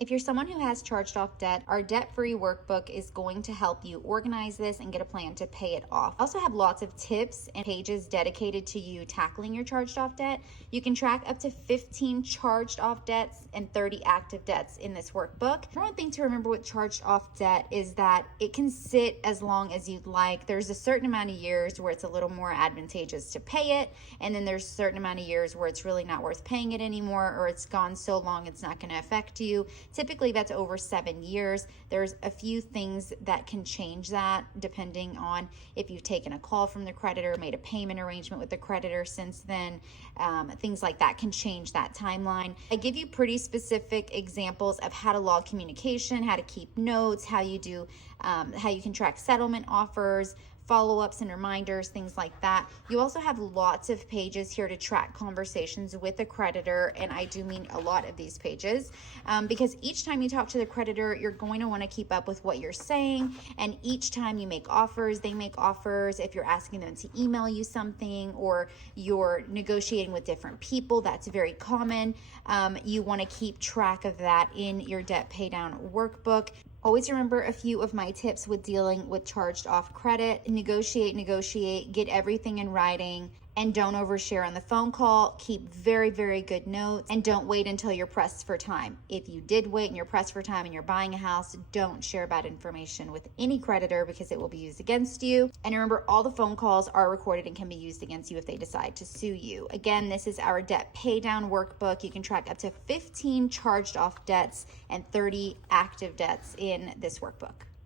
If you're someone who has charged off debt, our debt-free workbook is going to help you organize this and get a plan to pay it off. I also have lots of tips and pages dedicated to you tackling your charged off debt. You can track up to 15 charged off debts and 30 active debts in this workbook. One thing to remember with charged off debt is that it can sit as long as you'd like. There's a certain amount of years where it's a little more advantageous to pay it, and then there's a certain amount of years where it's really not worth paying it anymore, or it's gone so long it's not going to affect you. Typically that's over 7 years. There's a few things that can change that depending on if you've taken a call from the creditor, made a payment arrangement with the creditor since then. Things like that can change that timeline. I give you pretty specific examples of how to log communication, how to keep notes, how you can track settlement offers, follow-ups and reminders, things like that. You also have lots of pages here to track conversations with the creditor, and I do mean a lot of these pages because each time you talk to the creditor, you're going to want to keep up with what you're saying, and each time you make offers, they make offers. If you're asking them to email you something or you're negotiating with different people, that's very common. You want to keep track of that in your debt pay down workbook. Always remember a few of my tips with dealing with charged off credit. Negotiate, get everything in writing, and don't overshare on the phone call. Keep very, very good notes, and don't wait until you're pressed for time. If you did wait and you're pressed for time and you're buying a house, don't share bad information with any creditor because it will be used against you. And remember, all the phone calls are recorded and can be used against you if they decide to sue you. Again, this is our debt pay down workbook. You can track up to 15 charged off debts and 30 active debts in this workbook.